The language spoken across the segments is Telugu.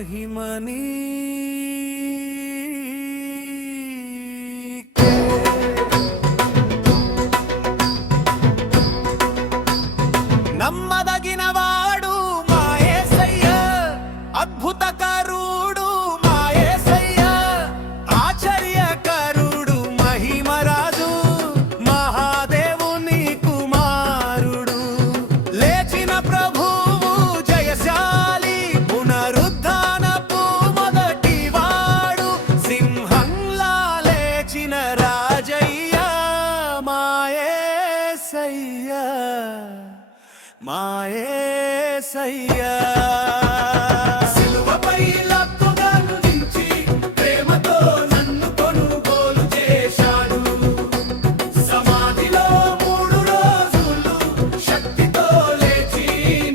మహిమని నమ్మదగిన వాడు మా యేసయ్య, అద్భుతకరుడు మా యేసయ్య, ఆశ్చర్యకరుడు మహిమరాజు, మహాదేవుని కుమారుడు, లేచిన ప్రభువు జయశాలి, పునరుద్ధానపు మొదటి వాడు, సింహంలా లేచిన రాజయ్య మా యేసయ్య, మా యేసయ్య. సిలువపై లక్కుగా నిలిచి ప్రేమతో నన్ను కొనుగోలు చేశాడు. సమాధిలో 3 రోజులు శక్తితో లేచి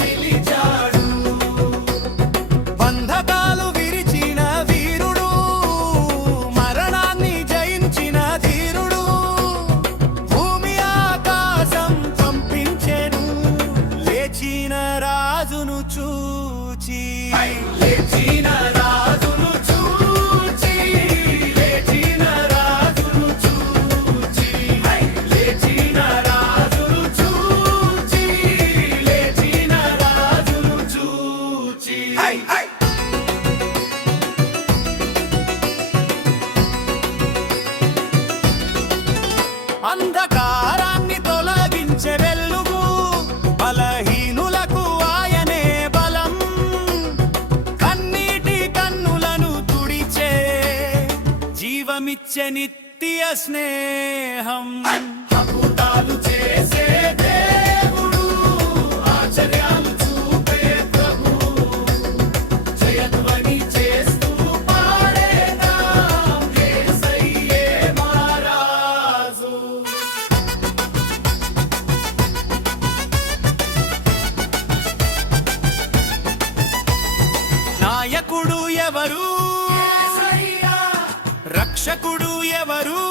నిలిచాడు. బంధకాలు విరిచిన వీరుడు, మరణాన్ని జయించిన ధీరుడు, భూమి ఆకాశం పంపించెను లేచిన రాజును చూచి, లేచిన రాజును చూచి, లేచిన రాజును చూచి, లేచిన రాజును చూచి, లేచిన రాజును చూచి. అంధకారాన్ని తొలగించే వెలుగు, బలహీనులకు ఆయనే బలం, కన్నీటి కన్నులను తుడిచే జీవమిచ్చే నిత్య స్నేహం. అద్భుతాలు చేసే దేవుడు, ఆశ్చర్యాలు చూపే ప్రభు, జయధ్వని చేస్తూ పాడేదాం యేసయ్యే మా రాజు. నాయకుడు ఎవరు? రక్షకుడు ఎవరు?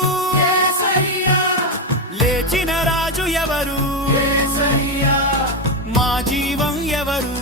లేచిన రాజు ఎవరు? మా జీవం ఎవరు?